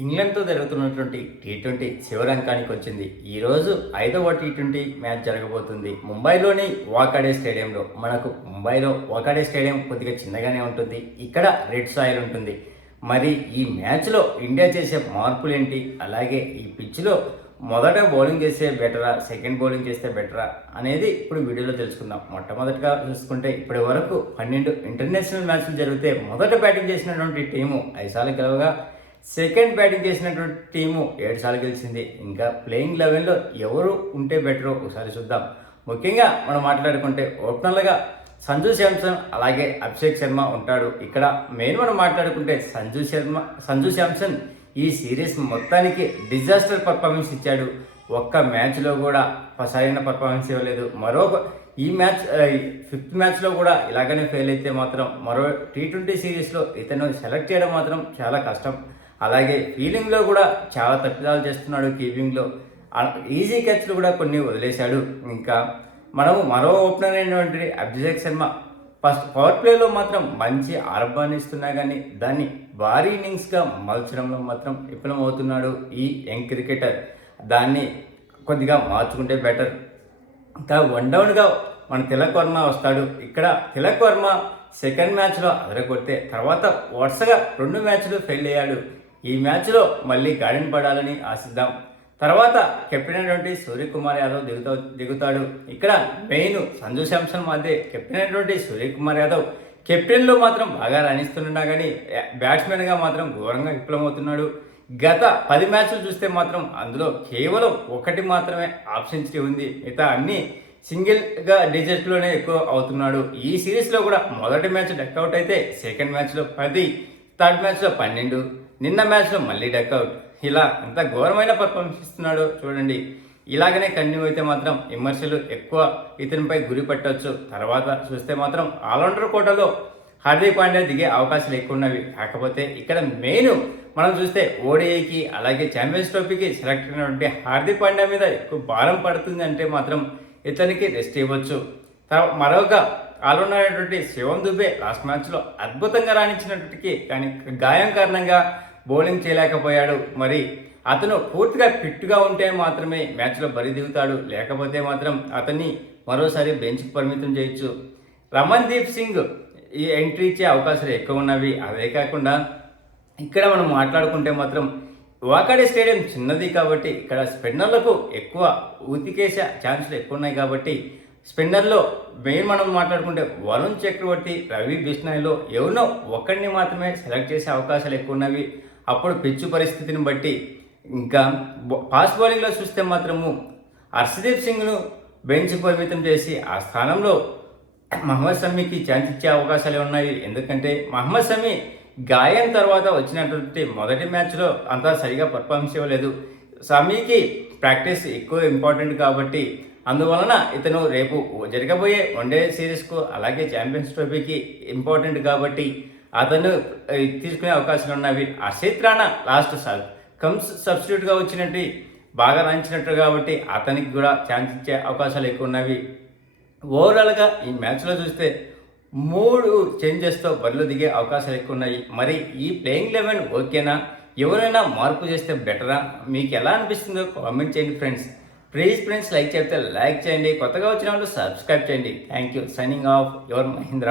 ఇంగ్లాండ్తో జరుగుతున్నటువంటి టీ20 చివరంకానికి వచ్చింది. ఈరోజు 5వ టీ20 మ్యాచ్ జరగబోతుంది ముంబైలోని వాకాడే స్టేడియంలో. మనకు ముంబైలో వాకాడే స్టేడియం కొద్దిగా చిన్నగానే ఉంటుంది. ఇక్కడ రెడ్ సాయిల్ ఉంటుంది. మరి ఈ మ్యాచ్లో ఇండియా చేసే మార్పులు ఏంటి, అలాగే ఈ పిచ్లో మొదట బౌలింగ్ చేస్తే బెటరా, సెకండ్ బౌలింగ్ చేస్తే బెటరా అనేది ఇప్పుడు వీడియోలో తెలుసుకుందాం. మొట్టమొదటిగా చూసుకుంటే ఇప్పటి వరకు 12 ఇంటర్నేషనల్ మ్యాచ్లు జరిగితే మొదట బ్యాటింగ్ చేసినటువంటి టీము 5 సార్లు గెలవగా, సెకండ్ బ్యాటింగ్ చేసినటువంటి టీము 7 సార్లు గెలిచింది. ఇంకా ప్లేయింగ్ లెవెల్లో ఎవరు ఉంటే బెటరో ఒకసారి చూద్దాం. ముఖ్యంగా మనం మాట్లాడుకుంటే ఓపెనర్లుగా సంజు శాంసన్ అలాగే అభిషేక్ శర్మ ఉంటాడు. ఇక్కడ మెయిన్ మనం మాట్లాడుకుంటే సంజు శాంసన్ ఈ సిరీస్ మొత్తానికి డిజాస్టర్ పర్ఫార్మెన్స్ ఇచ్చాడు. ఒక్క మ్యాచ్లో కూడా సరైన పర్ఫార్మెన్స్ ఇవ్వలేదు. ఈ మ్యాచ్ 5th మ్యాచ్లో కూడా ఇలాగనే ఫెయిల్ అయితే మాత్రం మరో టీ20 సిరీస్లో ఇతను సెలెక్ట్ చేయడం మాత్రం చాలా కష్టం. అలాగే ఫీల్డింగ్లో కూడా చాలా తప్పిదాలు చేస్తున్నాడు. కీపింగ్లో ఈజీ క్యాచ్లు కూడా కొన్ని వదిలేశాడు. ఇంకా మనము మరో ఓపెనర్ అయినటువంటి అభిషేక్ శర్మ ఫస్ట్ పవర్ ప్లేలో మాత్రం మంచి ఆరంభాన్ని ఇస్తున్నా కానీ దాన్ని భారీ ఇన్నింగ్స్గా మలచడంలో మాత్రం విఫలమవుతున్నాడు ఈ యంగ్ క్రికెటర్. దాన్ని కొద్దిగా మార్చుకుంటే బెటర్. ఇంకా 1 డౌన్గా మన తిలక్ వర్మ వస్తాడు. ఇక్కడ తిలక్ వర్మ సెకండ్ మ్యాచ్లో అదరగొడితే తర్వాత వరుసగా 2 మ్యాచ్లు ఫెయిల్ అయ్యాడు. ఈ మ్యాచ్లో మళ్ళీ గాడిన పడాలని ఆశిద్దాం. తర్వాత కెప్టెన్ అయినటువంటి సూర్యకుమార్ యాదవ్ దిగుతాడు. ఇక్కడ మెయిన్ సంజు శాంసన్ మధ్య కెప్టెన్ అయినటువంటి సూర్యకుమార్ యాదవ్ కెప్టెన్లో మాత్రం బాగా రాణిస్తున్నా కానీ బ్యాట్స్మెన్గా మాత్రం ఘోరంగా విఫలమవుతున్నాడు. గత 10 మ్యాచ్లు చూస్తే మాత్రం అందులో కేవలం 1 మాత్రమే హాఫ్ సెంచరీ ఉంది. మిగతా అన్ని సింగిల్గా డిజిట్లోనే ఎక్కువ అవుతున్నాడు. ఈ సిరీస్లో కూడా మొదటి మ్యాచ్ డక్అవుట్ అయితే సెకండ్ మ్యాచ్లో 10, థర్డ్ మ్యాచ్లో 12, నిన్న మ్యాచ్లో మళ్ళీ డక్అవుట్. ఇలా ఎంత ఘోరమైన పర్ఫార్మెన్స్ ఇస్తున్నాడో చూడండి. ఇలాగనే కంటిన్యూ అయితే మాత్రం విమర్శలు ఎక్కువ ఇతనిపై గురి పెట్టవచ్చు. తర్వాత చూస్తే మాత్రం ఆల్రౌండర్ కోటాలో హార్దిక్ పాండ్యా దిగే అవకాశాలు ఎక్కువ ఉన్నవి. కాకపోతే ఇక్కడ మెయిన్ మనం చూస్తే ఓడిఐకి అలాగే ఛాంపియన్స్ ట్రోఫీకి సెలెక్ట్ అయినటువంటి హార్దిక్ పాండ్యా మీద ఎక్కువ భారం పడుతుంది అంటే మాత్రం ఇతనికి రెస్ట్ ఇవ్వచ్చు. మరొక ఆల్రౌండర్ అయినటువంటి శివం దుబే లాస్ట్ మ్యాచ్లో అద్భుతంగా రాణించినప్పటికీ కానీ గాయం కారణంగా బౌలింగ్ చేయలేకపోయాడు. మరి అతను పూర్తిగా ఫిట్గా ఉంటే మాత్రమే మ్యాచ్లో బరి దిగుతాడు. లేకపోతే మాత్రం అతన్ని మరోసారి బెంచ్కి పరిమితం చేయొచ్చు. రమన్దీప్ సింగ్ ఈ ఎంట్రీ ఇచ్చే అవకాశాలు ఎక్కువ ఉన్నవి. అదే కాకుండా ఇక్కడ మనం మాట్లాడుకుంటే మాత్రం వాకాడే స్టేడియం చిన్నది కాబట్టి ఇక్కడ స్పిన్నర్లకు ఎక్కువ ఉతికేసే ఛాన్సులు ఎక్కువ ఉన్నాయి. కాబట్టి స్పిన్నర్లో మెయిన్ మనం మాట్లాడుకుంటే వరుణ్ చక్రవర్తి, రవి బిష్నాయ్లో ఎవరినో ఒకరిని మాత్రమే సెలెక్ట్ చేసే అవకాశాలు ఎక్కువ ఉన్నవి. అప్పుడు పిచ్చు పరిస్థితిని బట్టి. ఇంకా ఫాస్ట్ బౌలింగ్లో చూస్తే మాత్రము హర్షదీప్ సింగ్ను బెంచ్ పరిమితం చేసి ఆ స్థానంలో మహమ్మద్ షమీకి ఛాన్స్ ఇచ్చే అవకాశాలు ఉన్నాయి. ఎందుకంటే మహమ్మద్ షమీ గాయం తర్వాత వచ్చినటువంటి మొదటి మ్యాచ్లో అంతా సరిగా పర్ఫార్మెన్స్ ఇవ్వలేదు. షమీకి ప్రాక్టీస్ ఎక్కువ ఇంపార్టెంట్ కాబట్టి అందువలన ఇతను రేపు జరగబోయే వన్డే సిరీస్కు అలాగే ఛాంపియన్స్ ట్రోఫీకి ఇంపార్టెంట్ కాబట్టి అతను తీసుకునే అవకాశాలు ఉన్నవి. హర్షిత్ రాణా లాస్ట్ సబ్స్టిట్యూట్గా వచ్చినట్టు బాగా రాణించినట్టు కాబట్టి అతనికి కూడా ఛాన్స్ ఇచ్చే అవకాశాలు ఎక్కువ ఉన్నవి. ఓవరాల్గా ఈ మ్యాచ్లో చూస్తే 3 చేంజెస్తో బరిలో దిగే అవకాశాలు ఎక్కువ ఉన్నాయి. మరి ఈ ప్లేయింగ్ 11 ఓకేనా, ఎవరైనా మార్పు చేస్తే బెటరా, మీకు ఎలా అనిపిస్తుందో కామెంట్ చేయండి ఫ్రెండ్స్. ప్లీజ్ ఫ్రెండ్స్, లైక్ చేస్తే లైక్ చేయండి, కొత్తగా వచ్చిన వాళ్ళు సబ్స్క్రైబ్ చేయండి. Thank you. Signing off your Mahindra.